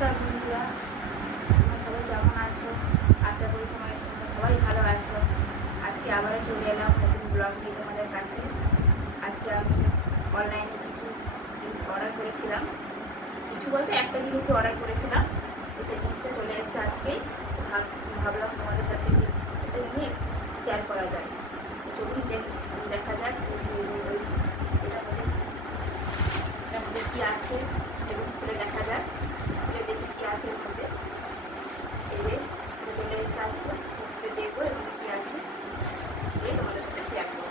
নমস্কার বন্ধুরা, তোমরা সবাই কেমন আছো? আশা করি তোমরা সবাই ভালো আছো। আজকে আবারও চলে এলাম নতুন ব্লগ নিয়ে তোমাদের কাছে। আজকে আমি অনলাইনে কিছু জিনিস অর্ডার করেছিলাম, কিছু বলতে একটা জিনিসই অর্ডার করেছিলাম। তো সেই জিনিসটা চলে এসেছে আজকেই। ভাবলাম তোমাদের সাথে সেটা নিয়ে শেয়ার করা যায়। তো চলুন দেখা যাক সেই ওই যেটার মধ্যে কী আছে, দেখুন খুলে দেখা যাক, খুলে দেখি কী আছে এর মধ্যে। এই যে চলে এসে আজকে খুলে দেখবো এর মধ্যে কী আছে, এই তোমাদের সাথে শেয়ার করবো।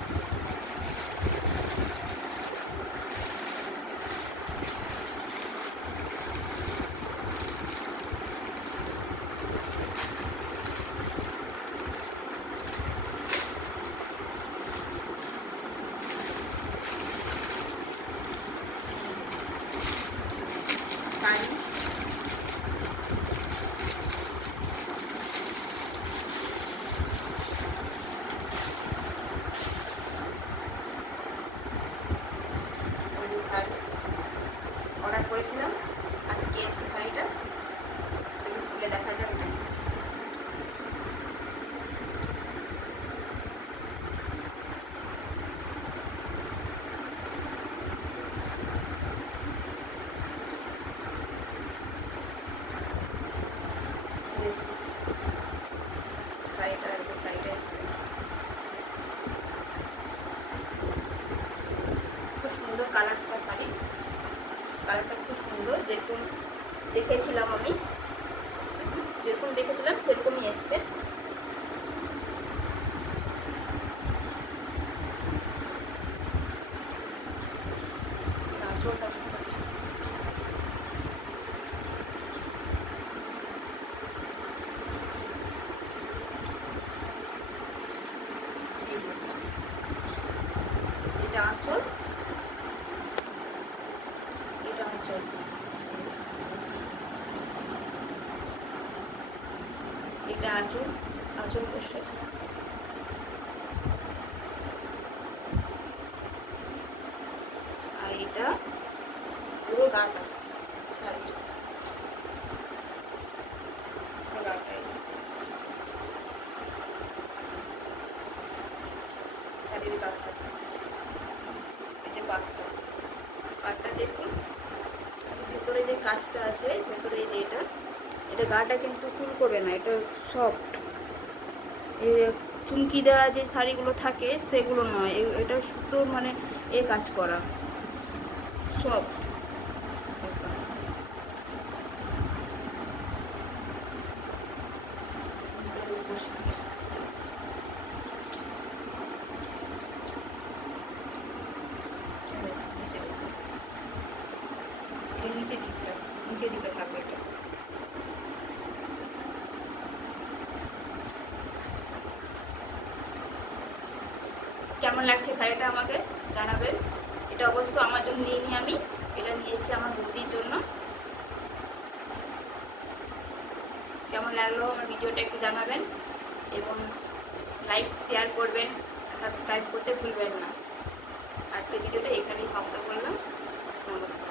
শাড়ি, শাড়ি অর্ডার করেছিলাম, আজকে এসে শাড়িটা খুলে দেখা যাক না। শাড়িটা এসছে, খুব সুন্দর কালারটা, কালারটা খুব সুন্দর। যেরকম দেখেছিলাম সেরকমই এসছে। আঁচলটা এটা আঁচল, এটা আঁচল, এটা আঁচল বসে। আর এটা পুরো গাটা, শাড়ির গাটা, শাড়ির গাটা, এই যে পাটটা দেখুন। ভেতরে যে কাজটা আছে, ভেতরে যে এটা গাটা কিন্তু চুলকোবে না, এটা সফট। এই চুমকি দেওয়া যে শাড়িগুলো থাকে সেগুলো নয়, এটা সুতোর মানে কাজ করা সব। নিচে দিকে থাকবে এটা। কেমন লাগছে শাড়িটা আমাকে জানাবেন। এটা অবশ্য আমার জন্য নিইনি আমি, এটা নিয়েছি আমার বৌদির জন্য। কেমন লাগলো আমার ভিডিওটা একটু জানাবেন, এবং লাইক শেয়ার করবেন, সাবস্ক্রাইব করতে ভুলবেন না। আজকে ভিডিওটা এখানেই সমাপ্ত করলাম। নমস্কার।